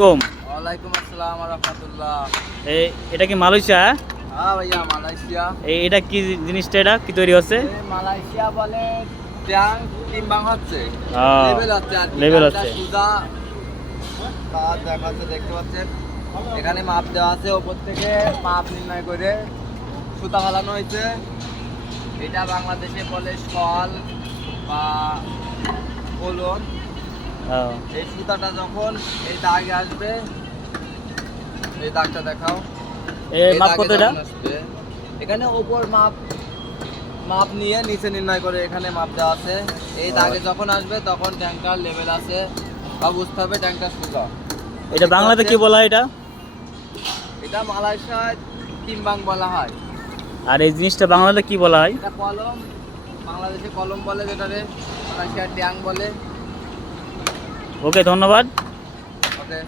ওয়ালাইকুম আসসালাম ওয়া রাহমাতুল্লাহ। এটা কি মালয়েশিয়া? হ্যাঁ ভাইয়া, মালয়েশিয়া। এটা কি জিনিসটা, এটা কি তৈরি হচ্ছে? মালয়েশিয়া বলে ট্যাং টিম্বাং হচ্ছে, লেভেল হচ্ছে আর কি। লেভেল হচ্ছে। সুদা কাজ দেখাচ্ছে, দেখতে পাচ্ছেন এখানে মাপ দেওয়া আছে, ওপর থেকে মাপ নির্ণয় করে সুতা ফালানো হয়েছে। এটা বাংলাদেশে বলে শল বা কোলন। এই সুতাটা যখন এই দাগে আসবে, এই দাগটা দেখাও, মাপ কত এটা? এখানে উপর মাপ মাপ নিয়ে নিচে নির্ণয় করে এখানে মাপ দেওয়া আছে। এই দাগে যখন আসবে তখন ট্যাঙ্কটার লেভেল আছে বা বুঝতে হবে ট্যাঙ্কটা সোজা। এটা বাংলাতে কি বলা হয় এটা? এটা মালয়েশিয়ায় টিম্বাং বলা হয়। আর এই জিনিসটা বাংলাতে কি বলা হয়? এটা কলম, বাংলাদেশে কলম বলে, যেটারে মালয়েশিয়ার ট্যাং বলে। ওকে, ধন্যবাদ। ওকে।